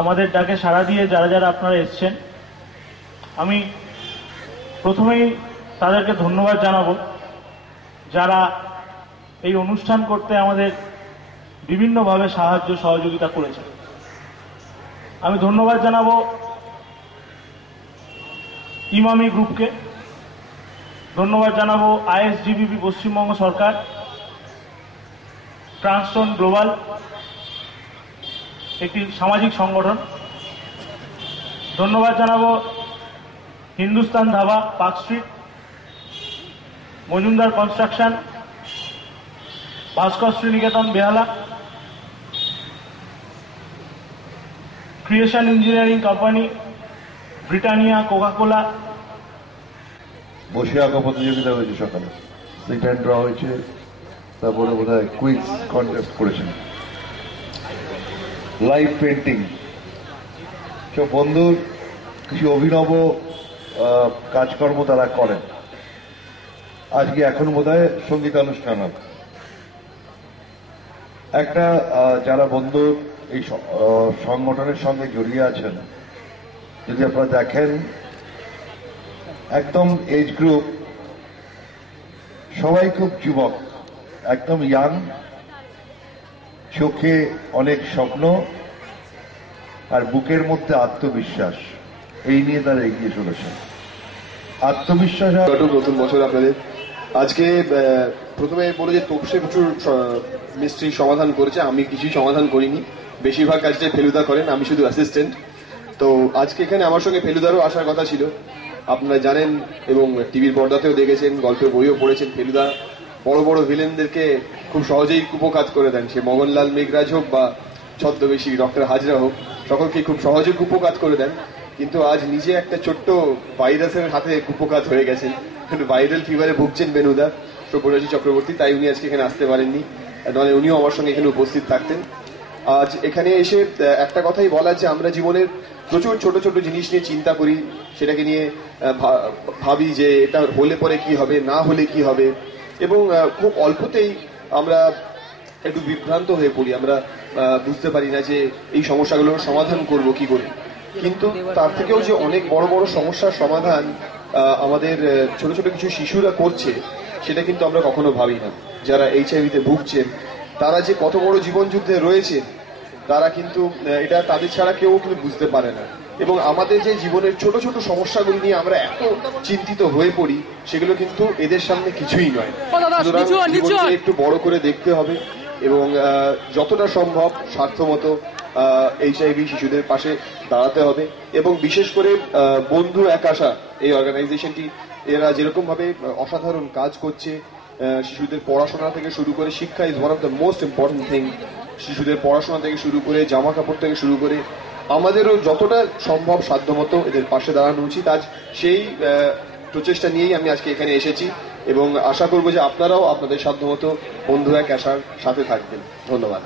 আমাদের ডাকে সাড়া দিয়ে যারা যারা আপনারা এসছেন, আমি প্রথমেই তাদেরকে ধন্যবাদ জানাবো যারা এই অনুষ্ঠান করতে আমাদের বিভিন্নভাবে সাহায্য সহযোগিতা করেছেন। আমি ধন্যবাদ জানাবো ইমামি গ্রুপকে, ধন্যবাদ জানাবো আইএসডিবিপি পশ্চিমবঙ্গ সরকার, ট্রান্সটোন গ্লোবাল একটি সামাজিক সংগঠন, ধন্যবাদ জানাবো Hindustan Dhaba, Park Street, Majumdar construction, Bhaskar Sriniketan Behala, creation engineering company, Britannia, Coca Cola. বসে আঁকা প্রতিযোগিতা হয়েছে সকালে, সিট অ্যান্ড ড্র হয়েছে, তারপরে বোধহয় কুইজ কন্টেস্ট করেছেন, লাইভ পেন্টিং, সব বন্ধুর কিছু অভিনব কাজকর্ম তারা করেন। আজকে এখন বোধহয় সঙ্গীতানুষ্ঠান হবে। একটা যারা বন্ধুর এই সংগঠনের সঙ্গে জড়িয়ে আছেন, যদি আপনারা দেখেন একদম এজ গ্রুপ সবাই খুব যুবক, একদম ইয়াং, চোখে অনেক স্বপ্ন আর বুকের মধ্যে আত্মবিশ্বাস, এই নিয়ে তারা এগিয়ে চলেছে। আত্মবিশ্বাস। নতুন বছর আপনাদের। আজকে প্রথমে বলে যে তোপসে প্রচুর মিস্ট্রি সমাধান করেছে, আমি কিছুই সমাধান করিনি, বেশিরভাগ কাজটাই ফেলুদা করেন, আমি শুধু অ্যাসিস্ট্যান্ট। তো আজকে এখানে আমার সঙ্গে ফেলুদারও আসার কথা ছিল, আপনারা জানেন এবং টিভির পর্দাতেও দেখেছেন, গল্পের বইও পড়েছেন। ফেলুদা বড় বড় ভিলেনদেরকে খুব সহজেই কুপকাজ করে দেন, সে মগনলাল মেঘরাজ হোক বা ছদ্মবেশী ডক্টর হাজরা হোক, সকলকে খুব সহজে কুপকাজ করে দেন। কিন্তু আজ নিজে একটা ছোট্ট ভাইরাসের হাতে কুপকাজ হয়ে গেছেন, ভাইরাল ফিভারে ভুগছেন বেনুদা সব্যসাচী চক্রবর্তী, তাই উনি আজকে এখানে আসতে পারেননি, নাহলে উনিও আমার সঙ্গে এখানে উপস্থিত থাকতেন। আজ এখানে এসে একটা কথাই বলার যে আমরা জীবনের প্রচুর ছোট ছোট জিনিস নিয়ে চিন্তা করি, সেটাকে নিয়ে ভাবি যে এটা হলে পরে কি হবে, না হলে কি হবে, এবং খুব অল্পতেই আমরা একটু বিভ্রান্ত হয়ে পড়ি, আমরা বুঝতে পারি না যে এই সমস্যাগুলোর সমাধান করব কি করে। কিন্তু তার থেকেও যে অনেক বড় বড় সমস্যার সমাধান আমাদের ছোট ছোট কিছু শিশুরা করছে, সেটা কিন্তু আমরা কখনো ভাবি না। যারা এইচআইভিতে ভুগছেন, তারা যে কত বড় জীবন যুদ্ধে রয়েছে, তারা কিন্তু এটা তাদের ছাড়া কেউ কিন্তু বুঝতে পারে না। এবং আমাদের যে জীবনের ছোট ছোট সমস্যাগুলি নিয়ে আমরা এত চিন্তিত হয়ে পড়ি, সেগুলো কিন্তু এদের সামনে কিছুই নয়। জীবনকে একটু বড় করে দেখতে হবে এবং যতটা সম্ভব সাধ্যমতো এইচআইভি শিশুদের পাশে দাঁড়াতে হবে। এবং বিশেষ করে বন্ধু এক আশা এই অর্গানাইজেশনটি, এরা যেরকম ভাবে অসাধারণ কাজ করছে, শিশুদের পড়াশোনা থেকে শুরু করে, শিক্ষা is one of the most important thing, শিশুদের পড়াশোনা থেকে শুরু করে জামা কাপড় থেকে শুরু করে আমাদেরও যতটা সম্ভব সাধ্যমতো এদের পাশে দাঁড়ানো উচিত। আজ সেই প্রচেষ্টা নিয়েই আমি আজকে এখানে এসেছি এবং আশা করব যে আপনারাও আপনাদের সাধ্যমতো বন্ধু এক আশার সাথে থাকবেন। ধন্যবাদ।